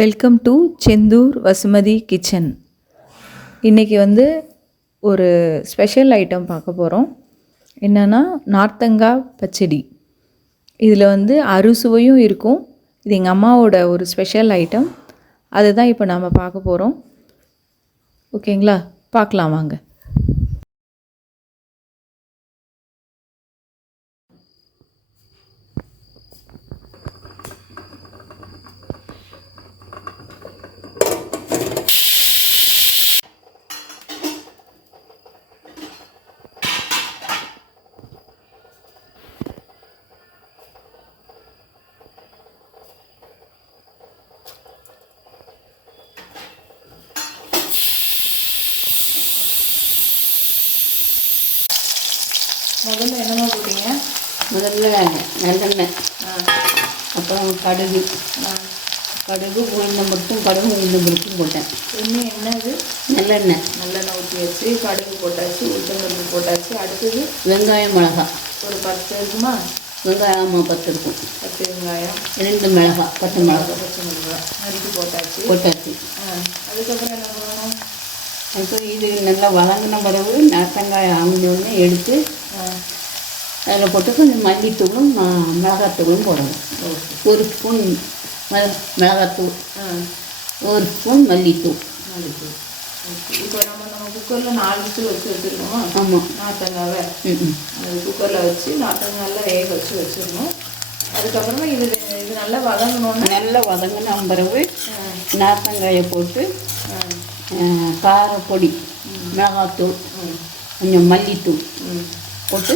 Welcome to Senthur Vasumathi kitchen. இன்றைக்கி ஒரு special item பார்க்க போகிறோம். என்னென்னா நார்த்தங்காய் பச்சடி. இதில் அறுசுவையும் இருக்கும். இது எங்கள் அம்மாவோட ஒரு ஸ்பெஷல் ஐட்டம். அதுதான் இப்போ நாம் பார்க்க போகிறோம். ஓகேங்களா, பார்க்கலாம் வாங்க. முதல்ல என்னமா போட்டீங்க? முதல்ல நல்லெண்ணெய், அப்புறம் கடுகு உளுந்தம் பருப்பும் கடுகு உளுந்தம் பருப்பும் போட்டேன். இன்னும் என்ன இது? நல்லெண்ணெய் ஊற்றி வச்சு கடுகு போட்டாச்சு, உளுந்தம் பருப்பு போட்டாச்சு. அடுத்தது வெங்காயம் மிளகா ஒரு 10 இருக்குமா? வெங்காயம் 10 இருக்கும். 10 வெங்காயம், 2 மிளகா, பச்சை மிளகாய் நறுக்கி போட்டாச்சு. அதுக்கப்புறம் என்ன பண்ணணும்? அப்புறம் இது நல்லா வதங்கின பிறகு நார்த்தங்காய் ஆங்கினோடனே எடுத்து அதில் போட்டு கொஞ்சம் மல்லித்தூளும் மிளகாத்தூளும் போடணும். ஒரு ஸ்பூன் மிளகாத்தூள், ஒரு ஸ்பூன் மல்லித்தூள். இப்போ நம்ம குக்கரில் 4 விசில் வச்சு வச்சுருக்கோமா? ஆமாம், நார்த்தங்காவை அது குக்கரில் வச்சு நார்த்தங்காயில் வேக வச்சிடணும். அதுக்கப்புறமா இது நல்லா வதங்கணும்னா நல்லா வதங்கின பிறகு நார்த்தங்காயை போட்டு காரப்பொடி, மிளகாத்தூள், கொஞ்சம் மல்லித்தூள் போட்டு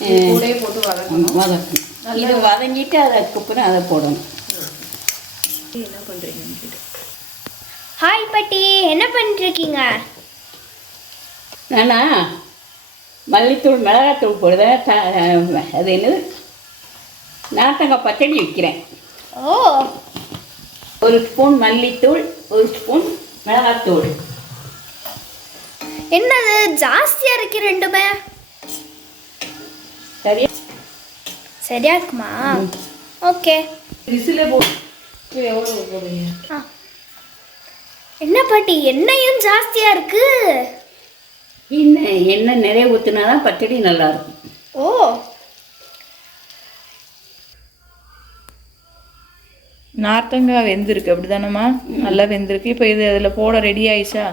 போட்டு வதக்கணும். இதை வதங்கிட்டு அதுக்கப்புறம் அதை போடணும். என்ன பண்ணுறீங்கன்னு கேட்டு. ஹாய் பாட்டி, என்ன பண்ணிருக்கீங்க? நானா மல்லித்தூள் மிளகாத்தூள் போடுவேன். அது என்னது, நார்த்தங்காய் பச்சடி வைக்கிறேன். ஓ, ஒரு ஸ்பூன் மல்லித்தூள், ஒரு ஸ்பூன் மிளகாத்தூள். என்னது ஜாஸ்தியா இருக்கு ரெண்டுமே? சரியா இருக்குமா? ஓகே. விசில போட்டு எவ்வளோ போடுவீங்க? என்ன பாட்டி, எண்ணெயும் ஜாஸ்தியா இருக்கு. எண்ணெய் நிறைய ஊற்றினாதான் பச்சடி நல்லா இருக்கும். ஓ, நார்த்தங்காய் வெந்திருக்கு அப்படி தானேம்மா? நல்லா வெந்திருக்கு. இப்போ இது அதில் போட ரெடி ஆயிடுச்சா?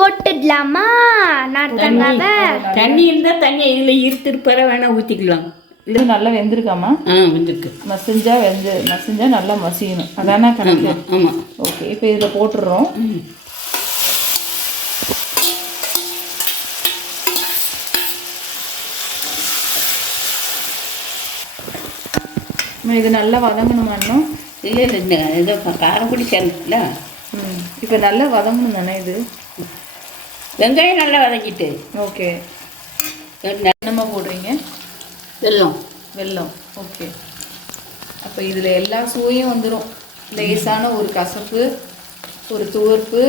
போட்டுடலாமா நார்த்தங்காவை? தண்ணி இருந்தால் தண்ணியை இதில் இருத்திருப்பற வேணால் ஊற்றிக்கலாம். இது நல்லா வெந்திருக்காமா? வெந்திருக்கு. மசிஞ்சா நல்லா மசியணும், அதானே கணக்கு? ஆமாம். ஓகே, இப்போ இதில் போட்டுடுறோம். இது நல்லா வதங்கணுமா இன்னும்? இல்லை இது காரப்பொடி சேர்ந்துல. இப்போ நல்லா வதங்கணும் தானே இது? வெங்காயம் நல்லா வதங்கிட்டு. ஓகே, என்னம்மா போடுறீங்க? வெல்லம். ஓகே, அப்போ இதில் எல்லா சுவையும் வந்துடும். லேசான ஒரு கசப்பு, ஒரு துவர்ப்பு,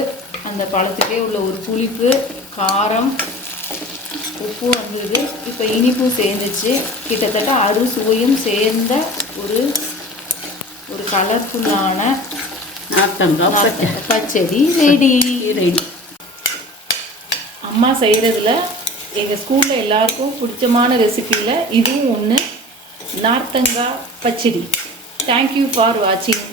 அந்த பழத்துக்கே உள்ள ஒரு புளிப்பு, காரம், உப்பு வந்துடுது. இப்போ இனிப்பு சேர்ந்துச்சு. கிட்டத்தட்ட அறுசுவையும் சேர்ந்த ஒரு கலர்ஃபுல்லான நார்த்தங்காய் பச்சடி ரெடி. அம்மா செய்கிறதுல எங்கள் ஸ்கூலில் எல்லாருக்கும் பிடிச்சமான ரெசிபியில் இதுவும் ஒன்று, நார்த்தங்காய் பச்சடி. தேங்க்யூ ஃபார் வாட்சிங்.